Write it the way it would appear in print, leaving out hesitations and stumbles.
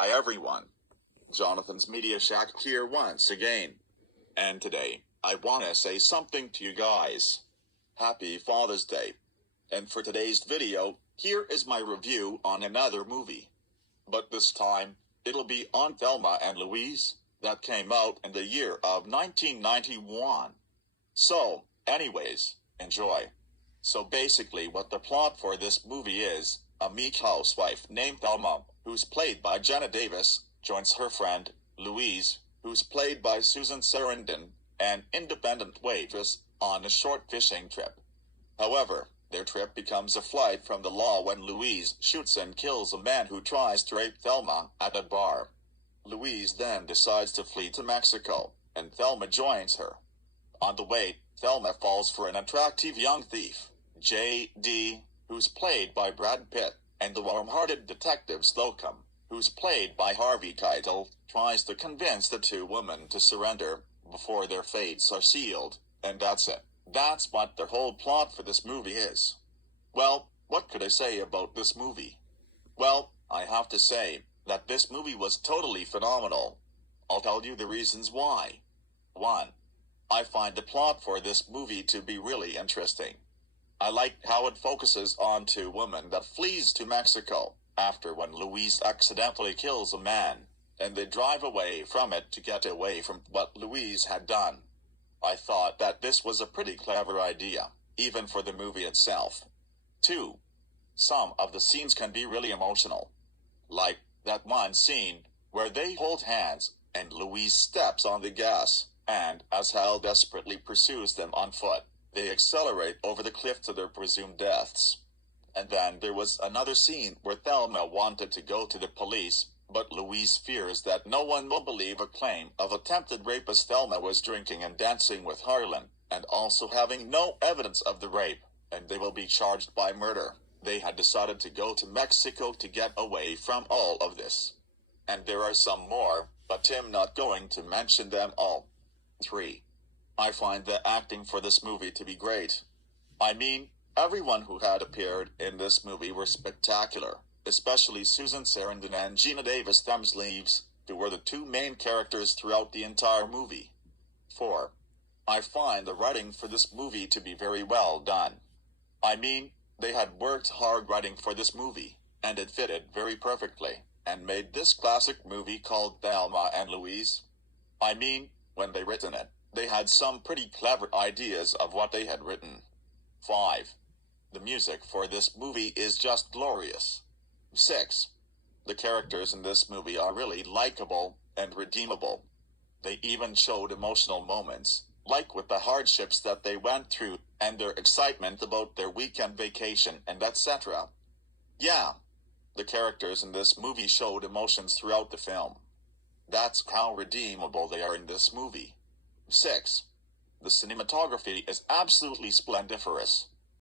Hi everyone, Jonathan's Media Shack here once again. And today, I wanna say something to you guys. Happy Father's Day. And for today's video, here is my review on another movie. But this time, it'll be on Thelma and Louise, that came out in the year of 1991. So, anyways, enjoy. So basically what the plot for this movie is, a meek housewife named Thelma, who's played by Jenna Davis, joins her friend, Louise, who's played by Susan Sarandon, an independent waitress, on a short fishing trip. However, their trip becomes a flight from the law when Louise shoots and kills a man who tries to rape Thelma at a bar. Louise then decides to flee to Mexico, and Thelma joins her. On the way, Thelma falls for an attractive young thief, J.D., who's played by Brad Pitt, and the warm-hearted detective Slocum, who's played by Harvey Keitel, tries to convince the two women to surrender before their fates are sealed, and that's it. That's what the whole plot for this movie is. Well, what could I say about this movie? Well, I have to say that this movie was totally phenomenal. I'll tell you the reasons why. 1. I find the plot for this movie to be really interesting. I like how it focuses on two women that flees to Mexico after when Louise accidentally kills a man, and they drive away from it to get away from what Louise had done. I thought that this was a pretty clever idea, even for the movie itself. 2. Some of the scenes can be really emotional. Like that one scene where they hold hands and Louise steps on the gas, and as Hal desperately pursues them on foot, they accelerate over the cliff to their presumed deaths. And then there was another scene where Thelma wanted to go to the police, but Louise fears that no one will believe a claim of attempted rape as Thelma was drinking and dancing with Harlan, and also having no evidence of the rape, and they will be charged by murder. They had decided to go to Mexico to get away from all of this. And there are some more, but I'm not going to mention them all. 3. I find the acting for this movie to be great. I mean, everyone who had appeared in this movie were spectacular, especially Susan Sarandon and Geena Davis Louise, who were the two main characters throughout the entire movie. 4. I find the writing for this movie to be very well done. I mean, they had worked hard writing for this movie, and it fitted very perfectly, and made this classic movie called Thelma and Louise. I mean, when they written it, they had some pretty clever ideas of what they had written. 5. The music for this movie is just glorious. 6. The characters in this movie are really likable and redeemable. They even showed emotional moments, like with the hardships that they went through and their excitement about their weekend vacation and etc. Yeah, the characters in this movie showed emotions throughout the film. That's how redeemable they are in this movie. 6. The cinematography is absolutely splendiferous.